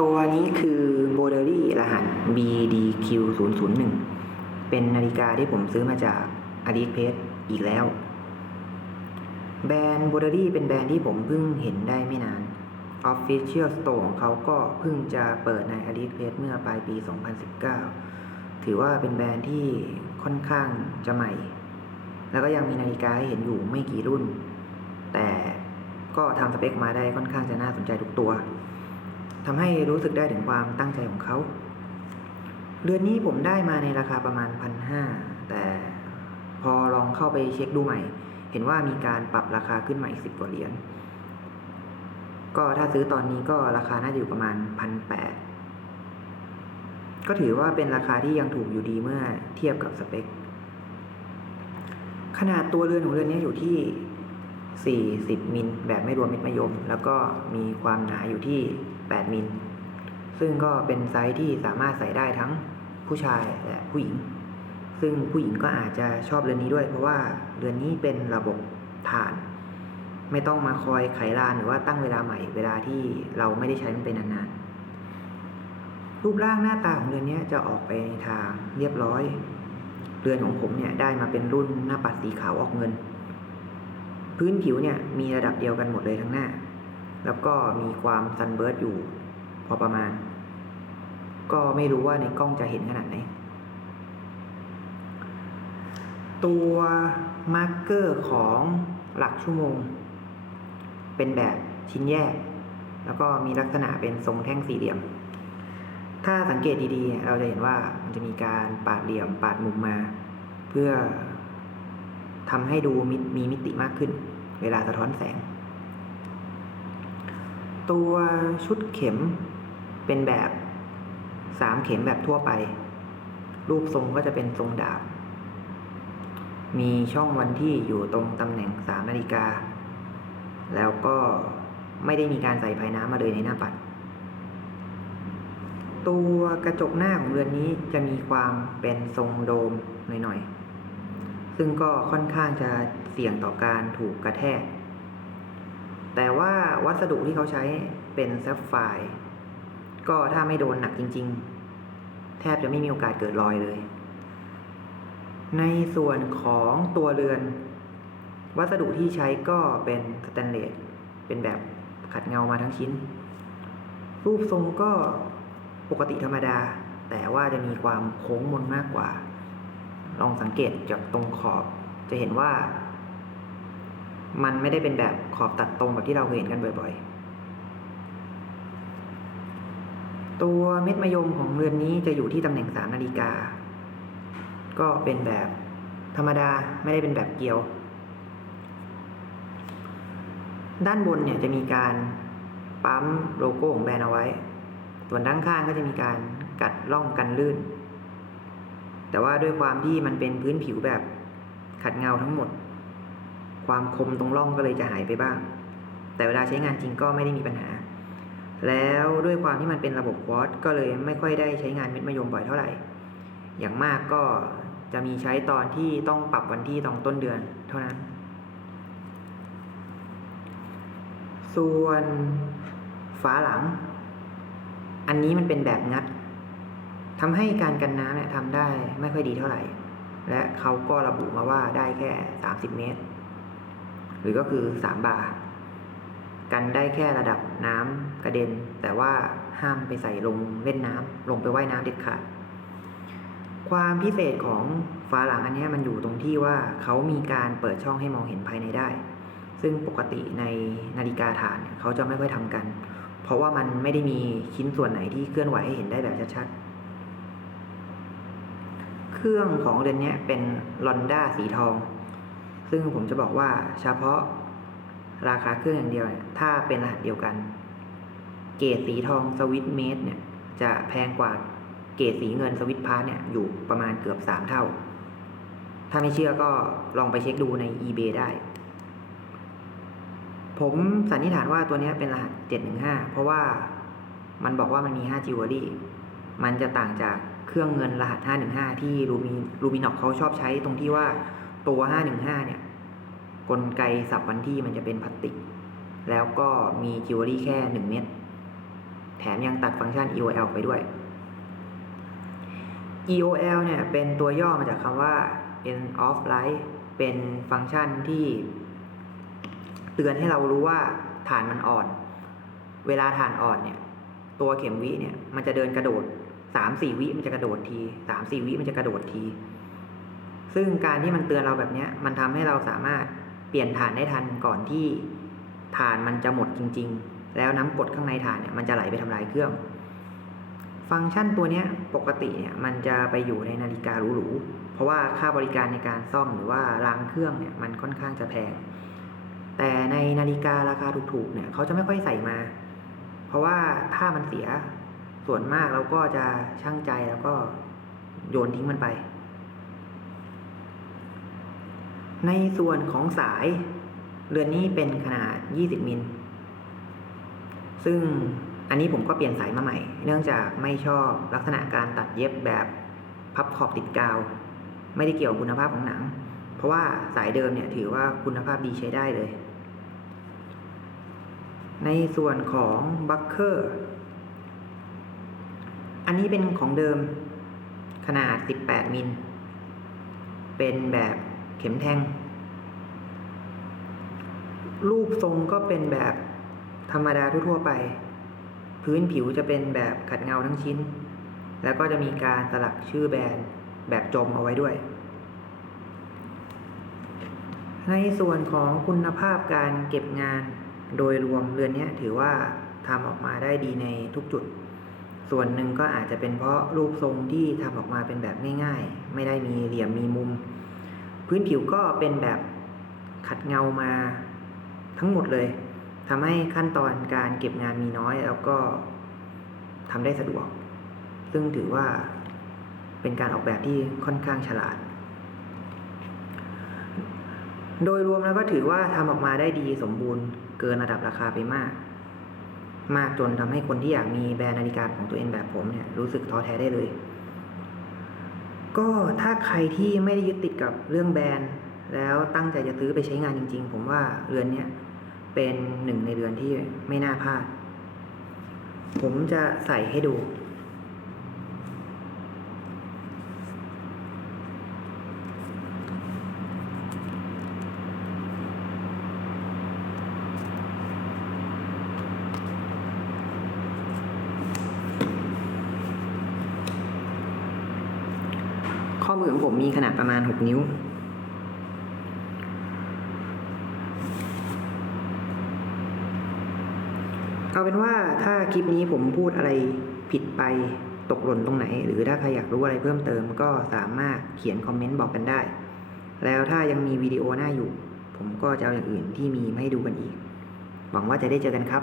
ตัวนี้คือ b o d e r y รหัส BDQ 0 0 1 เป็นนาฬิกาที่ผมซื้อมาจาก AliExpress อีกแล้ว แบรนด์ b o d e r y เป็นแบรนด์ที่ผมเพิ่งเห็นได้ไม่นาน Official Store ของเขาก็เพิ่งจะเปิดใน AliExpress เมื่อปลายปี 2019 ถือว่าเป็นแบรนด์ที่ค่อนข้างจะใหม่ แล้วก็ยังมีนาฬิกาให้เห็นอยู่ไม่กี่รุ่น แต่ก็ทำสเปคมาได้ค่อนข้างจะน่าสนใจทุกตัว ทำให้รู้สึกได้ถึงความตั้งใจของเขา เรือนนี้ผมได้มาในราคาประมาณพันห้าแต่พอลองเข้าไปเช็คดูใหม่ เห็นว่ามีการปรับราคาขึ้นมาอีกสิบกว่าเหรียญ ก็ถ้าซื้อตอนนี้ก็ราคาน่าจะอยู่ประมาณพันแปดก็ถือว่าเป็นราคาที่ยังถูกอยู่ดีเมื่อเทียบกับสเปค ขนาดตัวเรือนของเรือนนี้อยู่ที่ 40 มิลแบบไม่รวมเม็ดมะยม แล้วก็มีความหนาอยู่ที่ 8 มิล ซึ่งก็เป็นไซส์ที่สามารถใส่ได้ทั้งผู้ชายและผู้หญิง ซึ่งผู้หญิงก็อาจจะชอบเรือนนี้ด้วย เพราะว่าเรือนนี้เป็นระบบถ่าน ไม่ต้องมาคอยไขลานหรือว่าตั้งเวลาใหม่เวลาที่เราไม่ได้ใช้มันไปนานๆ รูปร่างหน้าตาของเรือนนี้จะออกไปทางเรียบร้อย เรือนของผมเนี่ยได้มาเป็นรุ่นหน้าปัดสีขาวออกเงิน พื้นผิวเนี่ยมีระดับเดียวกันหมดเลยทั้งหน้า แล้วก็มีความซันเบิร์ดอยู่ พอประมาณ ก็ไม่รู้ว่าในกล้องจะเห็นขนาดไหน ตัวมาร์กเกอร์ของหลักชั่วโมง เป็นแบบชิ้นแยก แล้วก็มีลักษณะเป็นทรงแท่งสี่เหลี่ยม ถ้าสังเกตดีๆ เราจะเห็นว่ามันจะมีการปาดเหลี่ยมปาดมุมมา เพื่อทำให้ดูมมีมิติมากขึ้น เวลาสะท้อนแสง ตัวชุดเข็มเป็นแบบสามเข็มแบบทั่วไป รูปทรงก็จะเป็นทรงดาบ มีช่องวันที่อยู่ตรงตำแหน่งสามนาฬิกา แล้วก็ไม่ได้มีการใส่ภายน้ำมาเลยในหน้าปัด ตัวกระจกหน้าของเรือนนี้จะมีความเป็นทรงโดมหน่อยๆ ซึ่งก็ค่อนข้างจะเสี่ยงต่อการถูกกระแทก แต่ว่าวัสดุที่เขาใช้เป็นแซฟไฟร์ก็ถ้าไม่โดนหนักจริง ๆ แทบจะไม่มีโอกาสเกิดรอยเลย ในส่วนของตัวเรือน วัสดุที่ใช้ก็เป็นสแตนเลสเป็นแบบขัดเงามาทั้งชิ้น รูปทรงก็ปกติธรรมดา แต่ว่าจะมีความโค้งมนมากกว่า ลองสังเกตจากตรงขอบจะเห็นว่า มันไม่ได้เป็นแบบขอบตัดตรงแบบที่เราเห็นกันบ่อยๆ ตัวเม็ดมะยมของเรือนนี้จะอยู่ที่ตำแหน่งสามนาฬิกา ก็เป็นแบบธรรมดาไม่ได้เป็นแบบเกลียว ด้านบนเนี่ยจะมีการปั๊มโลโก้ของแบรนด์เอาไว้ ส่วนด้านข้างก็จะมีการกัดร่องกันลื่น แต่ว่าด้วยความที่มันเป็นพื้นผิวแบบขัดเงาทั้งหมด ความคมตรงร่องก็เลยจะหายไปบ้าง แต่เวลาใช้งานจริงก็ไม่ได้มีปัญหา แล้วด้วยความที่มันเป็นระบบวอตก็เลยไม่ค่อยได้ใช้งานเม็ดมะยมบ่อยเท่าไหร่ อย่างมากก็จะมีใช้ตอนที่ต้องปรับวันที่ตรงต้นเดือนเท่านั้น ส่วนฝาหลัง อันนี้มันเป็นแบบงัดทำให้การกันน้ำเนี่ยทำได้ไม่ค่อยดีเท่าไหร่ และเขาก็ระบุมาว่าได้แค่ 30 เมตร หรือก็คือ 3 บาร์กันได้แค่ระดับน้ำกระเด็น แต่ว่าห้ามไปใส่ลงเล่นน้ำลงไปว่ายน้ำเด็ดขาดความพิเศษของฝาหลังอันนี้มันอยู่ตรงที่ว่าเขามีการเปิดช่องให้มองเห็นภายในได้ ซึ่งปกติในนาฬิกาถ่านเขาจะไม่ค่อยทำกัน เพราะว่ามันไม่ได้มีชิ้นส่วนไหนที่เคลื่อนไหวให้เห็นได้แบบชัดๆเครื่องของเรือนนี้เป็นลอนด้าสีทอง ซึ่งผมจะบอกว่าเฉพาะราคาเครื่องอย่างเดียวเนี่ยถ้าเป็นรหัสเดียวกัน เกรดสีทองสวิตเมดเนี่ย จะแพงกว่าเกรดสีเงินสวิตพาร์เนี่ยอยู่ประมาณเกือบสามเท่า ถ้าไม่เชื่อก็ลองไปเช็คดูใน eBay ได้ ผมสันนิษฐานว่าตัวนี้เป็นรหัส 715 เพราะว่ามันบอกว่ามันมี5จิวเวลรี่มันจะต่างจากเครื่องเงินรหัส 515 ที่ลูมิลูมินอกเขาชอบใช้ตรงที่ว่า ตัว 515 เนี่ย กลไกสับวันที่มันจะเป็นพลาสติก แล้วก็มีจิวเวลรี่แค่ 1 เม็ดแถมยังตัดฟังก์ชัน EOL ไปด้วย EOL เนี่ยเป็นตัวย่อมาจากคำว่า end of life เป็นฟังก์ชันที่ เตือนให้เรารู้ว่าฐานมันอ่อน เวลาฐานอ่อนเนี่ย ตัวเข็มวิเนี่ย มันจะเดินกระโดดสามสี่วิมันจะกระโดดทีสามสี่วิมันจะกระโดดที ซึ่งการที่มันเตือนเราแบบนี้มันทำให้เราสามารถเปลี่ยนฐานได้ทันก่อนที่ฐานมันจะหมดจริง ๆ แล้วน้ำกดข้างในฐานเนี่ยมันจะไหลไปทำลายเครื่อง ฟังก์ชันตัวนี้ปกติเนี่ยมันจะไปอยู่ในนาฬิกาหรูๆเพราะว่าค่าบริการในการซ่อมหรือว่าล้างเครื่องเนี่ยมันค่อนข้างจะแพงแต่ในนาฬิการาคาถูกๆเนี่ยเขาจะไม่ค่อยใส่มา เพราะว่าถ้ามันเสียส่วนมากเราก็จะช่างใจแล้วก็โยนทิ้งมันไป ในส่วนของสาย เรือนนี้เป็นขนาด 20 มิล ซึ่งอันนี้ผมก็เปลี่ยนสายมาใหม่ เนื่องจากไม่ชอบลักษณะการตัดเย็บแบบพับขอบติดกาว ไม่ได้เกี่ยวกับคุณภาพของหนัง เพราะว่าสายเดิมเนี่ยถือว่าคุณภาพดีใช้ได้เลย ในส่วนของบัคเคอร์ อันนี้เป็นของเดิมขนาด 18 มิล เป็นแบบ เข็มแทง รูปทรงก็เป็นแบบธรรมดาทั่วไป พื้นผิวจะเป็นแบบขัดเงาทั้งชิ้น แล้วก็จะมีการสลักชื่อแบรนด์แบบจมเอาไว้ด้วย ในส่วนของคุณภาพการเก็บงานโดยรวมเรือนนี้ถือว่าทำออกมาได้ดีในทุกจุด ส่วนหนึ่งก็อาจจะเป็นเพราะรูปทรงที่ทำออกมาเป็นแบบง่าย ๆ ไม่ได้มีเหลี่ยมมีมุม พื้นผิวก็เป็นแบบขัดเงามาทั้งหมดเลยทำให้ขั้นตอนการเก็บงานมีน้อย แล้วก็ทำได้สะดวก ซึ่งถือว่าเป็นการออกแบบที่ค่อนข้างฉลาด โดยรวมแล้วก็ถือว่าทำออกมาได้ดีสมบูรณ์เกินระดับราคาไปมาก มากจนทำให้คนที่อยากมีแบรนด์นาฬิกาของตัวเองแบบผมเนี่ยรู้สึกท้อแท้ได้เลย ก็ถ้าใครที่ไม่ได้ยึดติดกับเรื่องแบรนด์ แล้วตั้งใจจะซื้อไปใช้งานจริง ๆ ผมว่าเรือนเนี้ยเป็นหนึ่งในเรือนที่ไม่น่าพลาด ผมจะใส่ให้ดู ข้อมือของผมมีขนาดประมาณ 6 นิ้ว เอาเป็นว่าถ้าคลิปนี้ผมพูดอะไรผิดไปตกหล่นตรงไหน หรือถ้าใครอยากรู้อะไรเพิ่มเติมก็สามารถเขียนคอมเมนต์บอกกันได้ แล้วถ้ายังมีวิดีโอหน้าอยู่ ผมก็จะเอาอย่างอื่นที่มีมาให้ดูกันอีก หวังว่าจะได้เจอกันครับ